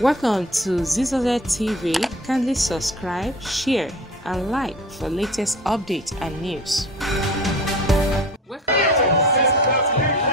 Welcome to Zisodel TV. Kindly subscribe, share, and like for latest updates and news. Welcome to Zisodel TV.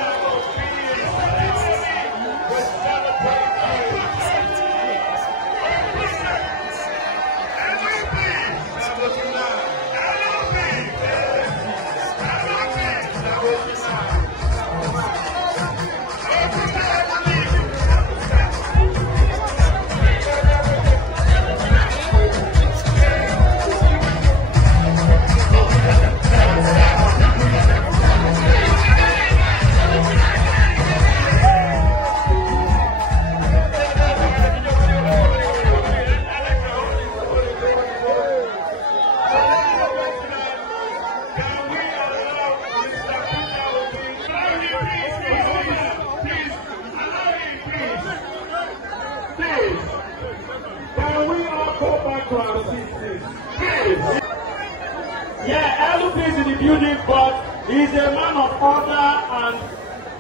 Yeah, LP is in the building, but he's a man of order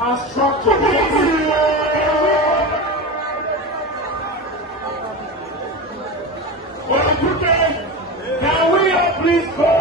and structure. Can we all please go?